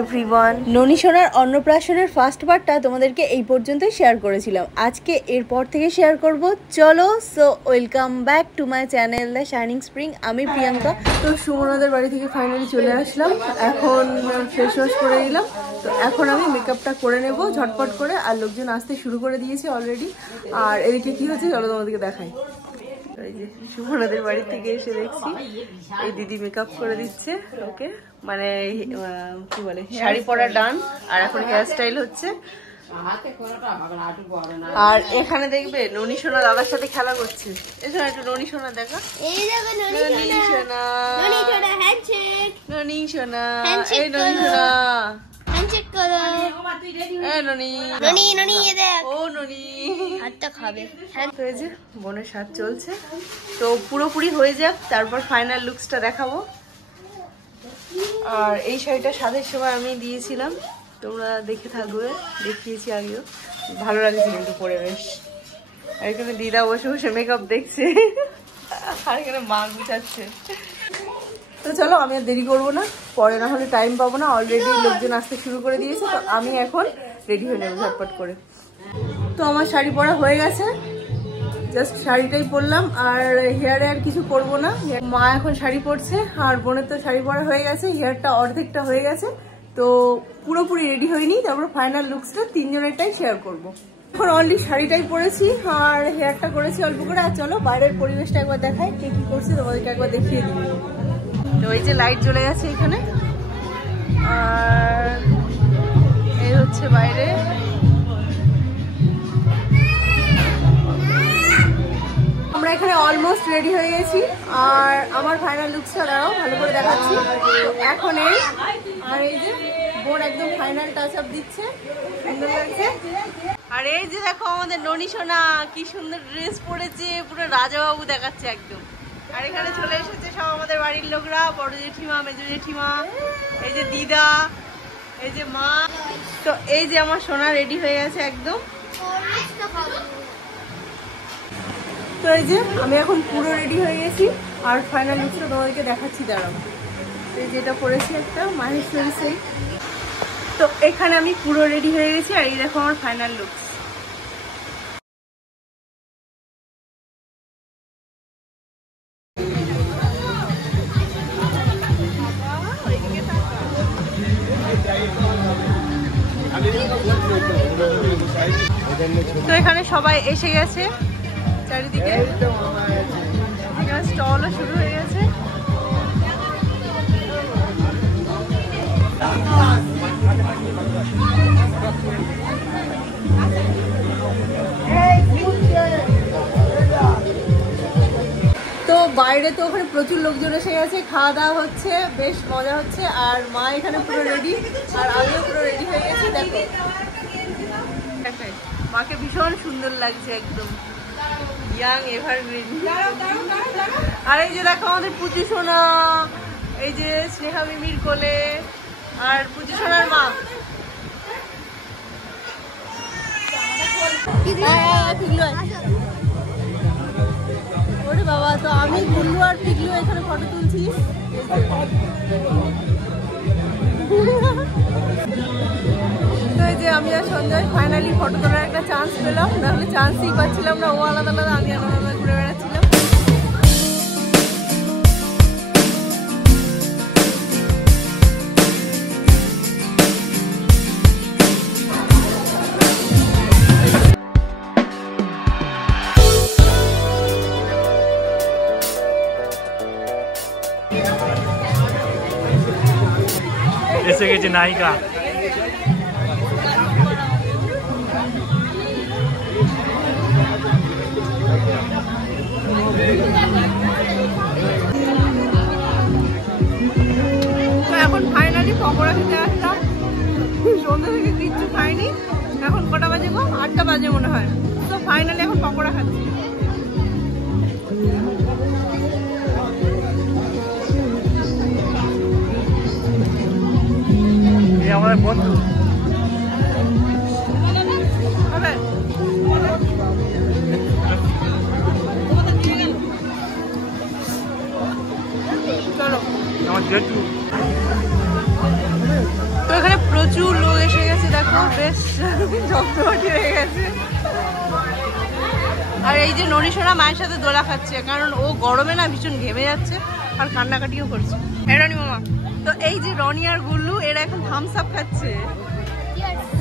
Everyone, ননী সোনার অন্নপ্রাশনের first পার্টটা তোমাদেরকে এই পর্যন্তই শেয়ার করেছিলাম। আজকে এরপর থেকে শেয়ার করব। চলো, so welcome back to my channel the shining spring. আমি প্রিয়াঙ্কা। তো সুমনাদের বাড়ি থেকে ফাইনালি চলে আসলাম। এখন ফেস ওয়াশ করে দিলাম। তো এখন আমি মেকআপটা করে নেব ঝটপট করে। আর লোকজন আসতে শুরু করে দিয়েছে অলরেডি। আর এদিকে কি হচ্ছে চলো তোমাদেরকে দেখাই। এই যে সুমনাদের বাড়ি থেকে এসে দেখছি এই দিদি মেকআপ করে দিচ্ছে ওকে, মানে কি বলে শাড়ি পরা ডান, আর এখন হেয়ার স্টাইল হচ্ছে। আর এখানে দেখবে ননী সোনা দাদার সাথে খেলা করছে। এখানে একটু ননী সোনা দেখা, ননী সোনা, ননী সোনা, এই ননী সোনা, বোনের সাজ চলছে। তো পুরোপুরি হয়ে যাক, তারপর ফাইনাল লুকসটা দেখাবো। আর এই শাড়িটা সাজের সময় আমি দিয়েছিলাম, তোমরা দেখে থাকবে, দেখিয়েছি আগেও। ভালো লাগছে কিন্তু পরে বেশ। আর এখানে দিদা বসে বসে মেকআপ দেখছে, আর এখানে মা গুছাচ্ছে। তো চলো, আমি আর দেরি করবো না, পরে না হলে টাইম পাবো না। অলরেডি লোকজন আসতে শুরু করে দিয়েছে। তো আমি এখন রেডি হয়ে নেবো ঝটপট করে। তো আমার শাড়ি পরা হয়ে গেছে, জাস্ট শাড়িটাই পরলাম, আর হেয়ারে আর কিছু করবো না। মা এখন শাড়ি পরছে, আর বোনের তো শাড়ি পরা হয়ে গেছে, হেয়ারটা অর্ধেকটা হয়ে গেছে। তো পুরোপুরি রেডি হয়নি, তারপর ফাইনাল লুকসটা তিনজনেরটাই শেয়ার করবো। এখন অনলি শাড়িটাই পরেছি আর হেয়ারটা করেছি অল্প করে। আর চলো বাইরের পরিবেশটা একবার দেখাই, কে কি করছে তোমাদেরকে একবার দেখিয়ে দিই। তো এই যে লাইট জ্বলে গেছে এখানে, আর এই হচ্ছে বাইরে। আমরা এখানে অলমোস্ট রেডি হয়ে গেছি, আর আমার ফাইনাল লুকসটা দাঁড়াও ভালো করে দেখাচ্ছি। এখন এই আর এই যে বোন একদম ফাইনাল টাচ আপ দিচ্ছে, সুন্দর লাগছে। আর এই যে দেখো আমাদের ননী সোনা কি সুন্দর ড্রেস পরেছে, পুরো রাজাবাবু দেখাচ্ছে একদম। আর এখানে চলে এসেছে সব আমাদের বাড়ির লোকরা, বড় জেঠিমা, মেজো জেঠিমা, এই যে দিদা, এই যে মা। তো এই যে আমার সোনা রেডি হয়ে গেছে একদম। তো এই যে আমি এখন পুরো রেডি হয়ে গেছি, আর ফাইনাল লুকসটা তোমাদেরকে দেখাচ্ছি দাঁড়াও। এই যেটা পরেছি একটা মাহেশ্বরী সেট। তো এখানে আমি পুরো রেডি হয়ে গেছি, আর এই দেখো আমার ফাইনাল লুকস। তো এখানে সবাই এসে গেছে চারিদিকে, স্টলও শুরু হয়ে গেছে। তো বাইরে তো ওখানে প্রচুর লোকজন এসে গেছে, খাওয়া দাওয়া হচ্ছে, বেশ মজা হচ্ছে। আর মা এখানে পুরো রেডি, আর আমিও পুরো রেডি হয়ে গেছি। দেখো মাকে ভীষণ সুন্দর লাগছে, একদম ইয়াং এভারগ্রিন। আর এই যে দেখো আমাদের পুচি সোনা, এই যে স্নেহা মিমির কোলে, আর পুচি সোনার মা। ওরে বাবা, তো আমি গুল্লু আর পিগলু এখানে ফটো তুলছি। তো এই যে আমি আর সঞ্জয় ফাইনালি ফটো তোলার একটা চান্স পেলাম, নাহলে চান্সই পাচ্ছিলাম না। ও আলাদা আলাদা, আমি আলাদা আলাদা ঘুরে বেড়াচ্ছিলাম। এসে গেছে নায়িকা। এখন ফাইনালি পকোড়া খেতে আসলাম, সন্ধ্যা থেকে কিচ্ছু খাইনি। এখন কটা বাজে গো? 8টা বাজে মনে হয়। তো ফাইনালি এখন পকোড়া খাচ্ছি। আমাদের বন্ধু তো এখানে প্রচুর লোক এসে গেছে, দেখো বেশ জমজমাটি হয়ে গেছে। আর এই যে ননিশোনা মায়ের সাথে দোলা খাচ্ছে, কারণ ও গরমে না ভীষণ ঘেমে যাচ্ছে আর কান্নাকাটিও করছে। হ্যাঁ রনি মামা, তো এই যে রনি আর গুল্লু এরা এখন থামস আপ খাচ্ছে।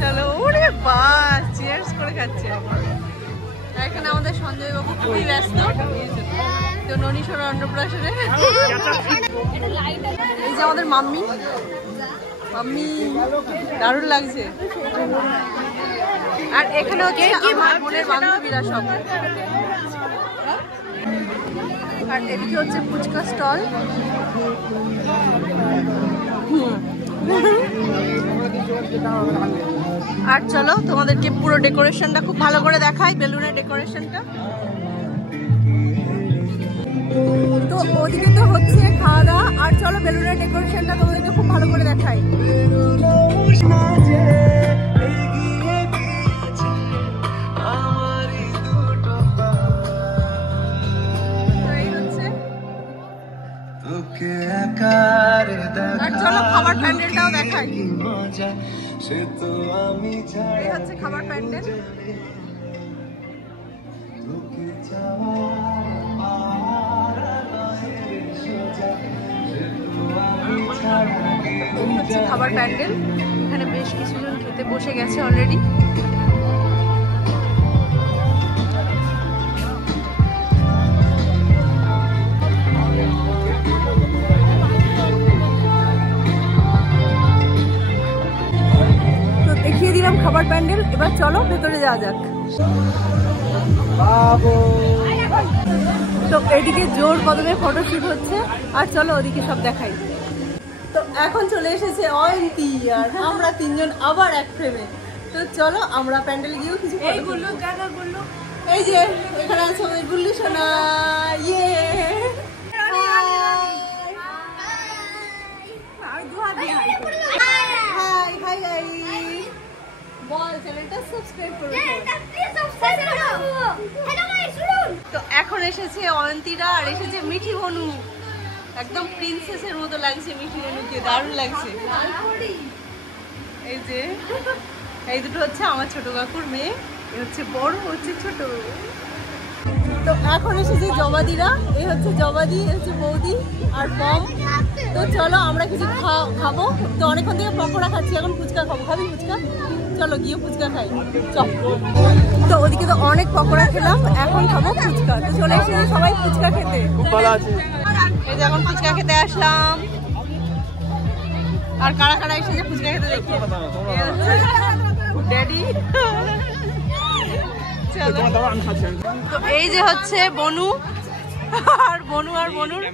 চলো, ওরে বাস, চিয়ার্স করে খাচ্ছে। এখানে আমাদের সঞ্জয় বাবু খুবই ব্যস্ত, তো ননিশোনা অন্নপ্রাশনে। এই যে আমাদের মাম্মি, মাম্মি দারুণ লাগছে। আর এখানে হচ্ছে আমার বোনের বান্ধবীরা সব। আর এদিকে হচ্ছে ফুচকা স্টল। আর চলো তোমাদেরকে পুরো ডেকোরেশনটা খুব ভালো করে দেখাই, বেলুনের ডেকোরেশনটা। তো ওদিকে তো হচ্ছে খাওয়া দাওয়া, আর চলো বেলুনের ডেকোরেশনটা তোমাদেরকে খুব ভালো করে দেখাই। আর চলো খাবার প্যান্ডেলটাও দেখাই। এই হচ্ছে খাবার প্যান্ডেল। খাবার প্যান্ডেল, এখানে বেশ কিছুজন খেতে বসে গেছে অলরেডি। তো দেখিয়ে দিলাম খাবার প্যান্ডেল, এবার চলো ভেতরে যাওয়া যাক। তো এদিকে জোর কদমে ফটোশুট হচ্ছে, আর চলো ওদিকে সব দেখাই। তো এখন চলে এসেছে অয়ন্তী আর আমরা তিনজন আবার এক ফ্রেমে। তো চলো আমরা প্যান্ডেলে গিয়েও কিছু এই গুল্লু জায়গা গুল্লু, এই যে এখানে আছে আমাদের গুল্লু সোনা। ইয়ে হাই হাই গাইস, বল চ্যানেলটা সাবস্ক্রাইব করো। তো এখন এসেছে অয়ন্তীরা আর এসেছে মিঠি বনু, একদম প্রিন্সেসের মতো লাগছে মিঠি বনুকে, দারুণ লাগছে। এই যে এই দুটো হচ্ছে আমার ছোট কাকুর মেয়ে, এ হচ্ছে বড়, হচ্ছে ছোট। তো এখন এসেছে জবাদিরা, এই হচ্ছে জবাদি, এই হচ্ছে বৌদি আর পম। তো চলো আমরা কিছু খাবো। তো অনেকক্ষণ থেকে পকোড়া খাচ্ছি, এখন ফুচকা খাবো। খাবি ফুচকা? চলো গিয়ে ফুচকা খাই। চল। তো ওদিকে তো অনেক পকোড়া খেলাম, এখন খাবো ফুচকা। তো চলে এসেছে সবাই ফুচকা খেতে। এই যে এখন ফুচকা খেতে আসলাম। আর কারা কারা এসেছে ফুচকা খেতে দেখি। ড্যাডি। তো এই যে হচ্ছে বনু আর বনুর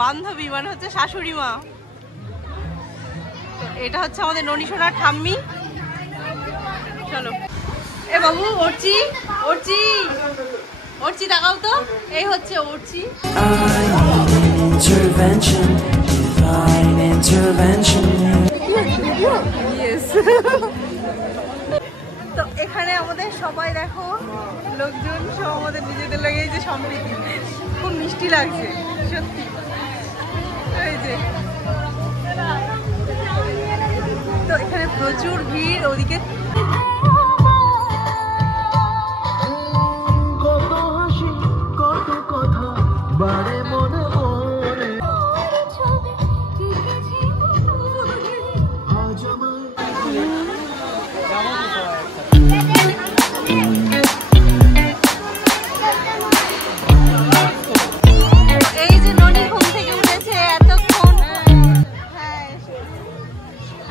বান্ধবী, মানে হচ্ছে শাশুড়ি মা। তো এটা হচ্ছে আমাদের ননিশোনার ঠাম্মি। চলো এ বাবু, অর্চি অর্চি অর্চি তাকাও তো, এই হচ্ছে অর্চি। তো এখানে আমাদের সবাই দেখো লোকজন সব আমাদের নিজেদের লাগে, এই যে সম্প্রীতি, খুব মিষ্টি লাগছে সত্যি। এই যে তো এখানে প্রচুর ভিড়, ওদিকে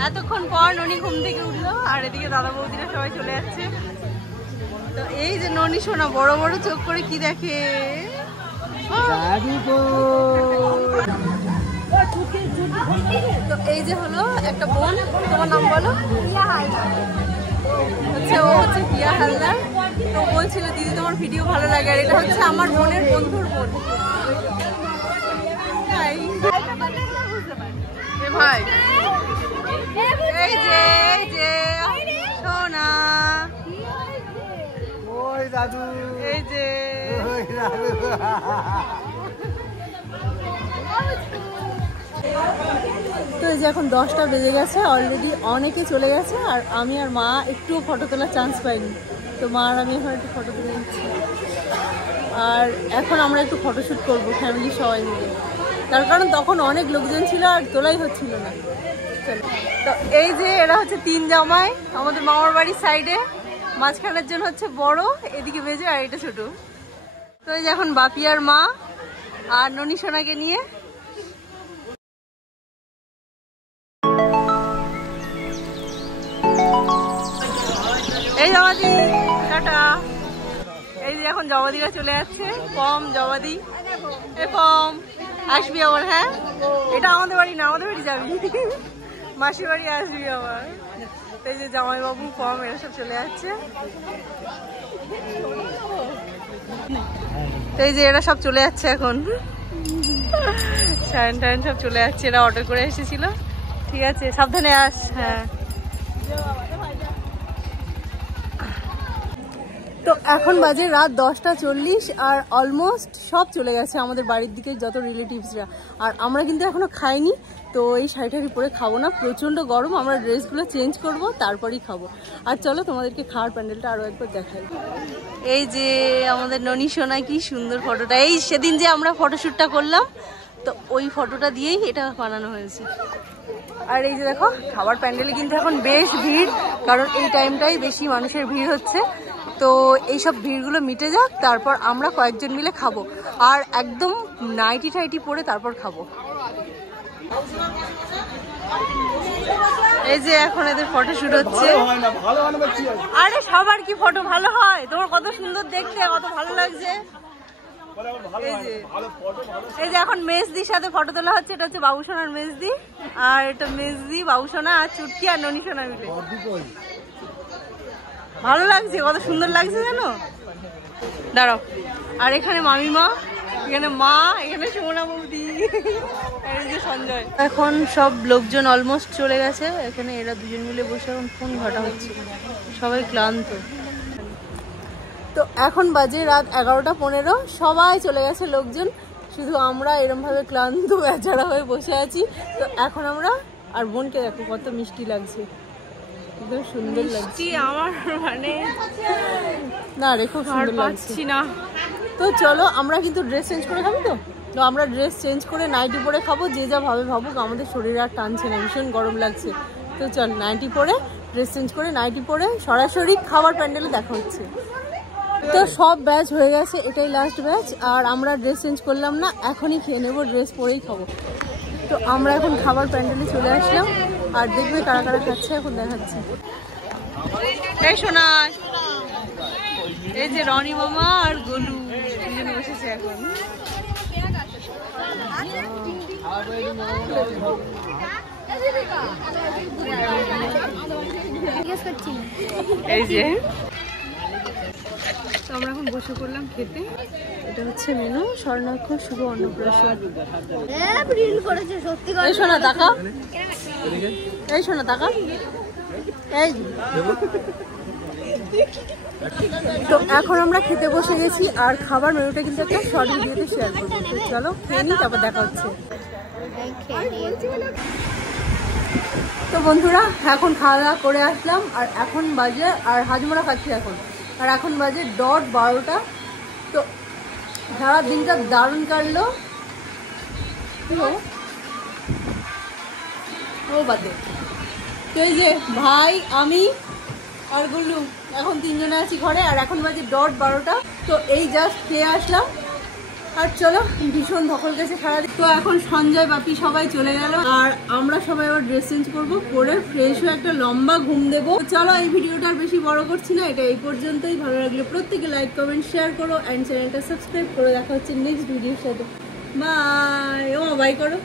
এতক্ষণ পর ননি ঘুম থেকে উঠলো, আর এদিকে দাদা বৌদিরা সবাই চলে যাচ্ছে। তো এই যে ননি সোনা বড় বড় চোখ করে কি দেখে। তো এই যে হলো একটা বোন, তোমার নাম বলো? হচ্ছে ও হচ্ছে পিয়া হালদার। তো বলছিল দিদি তোমার ভিডিও ভালো লাগে, আর এটা হচ্ছে আমার বোনের বন্ধুর বোন। ভাই এই যে সোনা, ওই দাদু, এই যে তো এই যে এখন 10টা বেজে গেছে, অলরেডি অনেকে চলে গেছে, আর আমি আর মা একটুও ফটো তোলার চান্স পাইনি। তো মা আর আমি এখন একটু ফটো তুলে নিচ্ছি, আর এখন আমরা একটু ফটোশ্যুট করবো ফ্যামিলির সবাই মিলে, তার কারণ তখন অনেক লোকজন ছিল আর তোলাই হচ্ছিল না। চলো, তো এই যে এরা হচ্ছে 3 জামাই আমাদের মামার বাড়ির সাইডে, মাঝখানের জন্য হচ্ছে বড়, এদিকে মেজো আর এটা ছোট। তো এই যে এখন বাপি আর মা আর ননি সোনাকে নিয়ে এই জবাদি টাটা। এই যে এখন জবাদিরা চলে যাচ্ছে, পম জবাদি এ পম আসবি আবার। হ্যাঁ, এটা আমাদের বাড়ি না, আমাদের বাড়ি যাবি, মাসির বাড়ি আসবি আবার। এই যে জামাইবাবু পম এরা সব চলে যাচ্ছে। এই যে এরা সব চলে যাচ্ছে এখন, সায়ন টায়ন সব চলে যাচ্ছে, এরা অর্ডার করে এসেছিল। ঠিক আছে, সাবধানে আস। হ্যাঁ, তো এখন বাজে রাত 10:40 আর অলমোস্ট সব চলে গেছে আমাদের বাড়ির দিকে যত রিলেটিভসরা, আর আমরা কিন্তু এখনো খাইনি। তো এই শাড়িটারি পরে খাবো না, প্রচন্ড গরম, আমরা ড্রেসগুলো চেঞ্জ করব তারপরেই খাবো। আর চলো তোমাদেরকে খাওয়ার প্যান্ডেলটা আরো একবার দেখাই। এই যে আমাদের ননি সোনা, কি সুন্দর ফটোটা, এই সেদিন যে আমরা ফটোশ্যুটটা করলাম, তো ওই ফটোটা দিয়েই এটা বানানো হয়েছে। আর এই যে দেখো খাবার প্যান্ডেলে কিন্তু এখন বেশ ভিড়, কারণ এই টাইমটাই বেশি মানুষের ভিড় হচ্ছে। তো এইসব ভিড়গুলো মিটে যাক, তারপর আমরা কয়েকজন মিলে খাবো, আর একদম নাইটি টাইটি পরে তারপর খাবো। এই যে এখন এদের ফটোশুট হচ্ছে। আরে সবার কি ফটো ভালো হয়? তোমার কত সুন্দর দেখতে, কত ভালো লাগছে। এই যে এখন মেজদির সাথে ফটো তোলা হচ্ছে, এটা হচ্ছে বাবুসোনার মেজদি, আর এটা মেজদি, বাবুসোনা আর চুটকি আর ননি সোনা মিলে। ভালো লাগছে, কত সুন্দর লাগছে জানো। দাঁড়াও, আর এখানে মামিমা, এখানে মা, এখানে সোনা বৌদি, সঞ্জয়। এখন সব লোকজন অলমোস্ট চলে গেছে, এখানে এরা দুজন মিলে বসে এখন ফোন ঘাটা হচ্ছে, সবাই ক্লান্ত। তো এখন বাজে রাত 11:15, সবাই চলে গেছে লোকজন, শুধু আমরা এরমভাবে ক্লান্ত বেচারা হয়ে বসে আছি। তো এখন আমরা, আর বোনকে দেখো কত মিষ্টি লাগছে, একদম সুন্দর লাগছে আমার, মানে না রে খুব সুন্দর লাগছে না। তো চলো, আমরা কিন্তু ড্রেস চেঞ্জ করে খাবো। তো আমরা ড্রেস চেঞ্জ করে নাইটি পরে খাবো, যে যা ভাবে ভাবুক, আমাদের শরীরে আর টানছে না, ভীষণ গরম লাগছে। তো চল নাইটি পরে, ড্রেস চেঞ্জ করে নাইটি পরে সরাসরি খাবার প্যান্ডেলে দেখা হচ্ছে। তো সব ব্যাচ হয়ে গেছে, এটাই লাস্ট ব্যাচ, আর আমরা ড্রেস চেঞ্জ করলাম না, এখনই খেয়ে নেবো, ড্রেস পরেই খাবো। তো আমরা এখন খাবার প্যান্ডেলে চলে আসলাম, আর দেখবে কারা কারা খাচ্ছে এখন দেখাচ্ছে। এই শোনা, এই যে রনি মামা আর গোলু দুজনে বসেছে এখন। এই যে তো আমরা এখন বসে পড়লাম খেতে। এটা হচ্ছে মেনু, স্বর্ণাক্ষর শুভ অন্নপ্রাশন। এই শোনা টাকা, এই শোনা টাকা, এই। তো এখন আমরা খেতে বসে গেছি, আর খাবার মেনুটা কিন্তু একটা শর্ট ভিডিওতে শেয়ার করবো। তো চলো খেয়ে নিই, তারপর দেখা হচ্ছে। তো বন্ধুরা এখন খাওয়া দাওয়া করে আসলাম, আর এখন বাজে, আর হাজমোড়া খাচ্ছি এখন, আর এখন বাজে 12:00। তো সারা দিনটা দারুণ কাটলো। ও বাদে, তো এই যে ভাই, আমি আর গুল্লু এখন 3 জনে আছি ঘরে, আর এখন বাজে 12:00। তো এই জাস্ট খেয়ে আসলাম, আর চলো ভীষণ ধকল গেছে সারাদিন। তো এখন সঞ্জয় বাপি সবাই চলে গেল, আর আমরা সবাই আবার ড্রেস চেঞ্জ করবো, করে ফ্রেশ হয়ে একটা লম্বা ঘুম দেবো। চলো এই ভিডিওটা আর বেশি বড় করছি না, এটা এই পর্যন্তই। ভালো লাগলে প্রত্যেকে লাইক কমেন্ট শেয়ার করো, অ্যান্ড চ্যানেলটা সাবস্ক্রাইব করো। দেখা হচ্ছে নেক্সট ভিডিওর সাথে। বাই। ও বাই করো।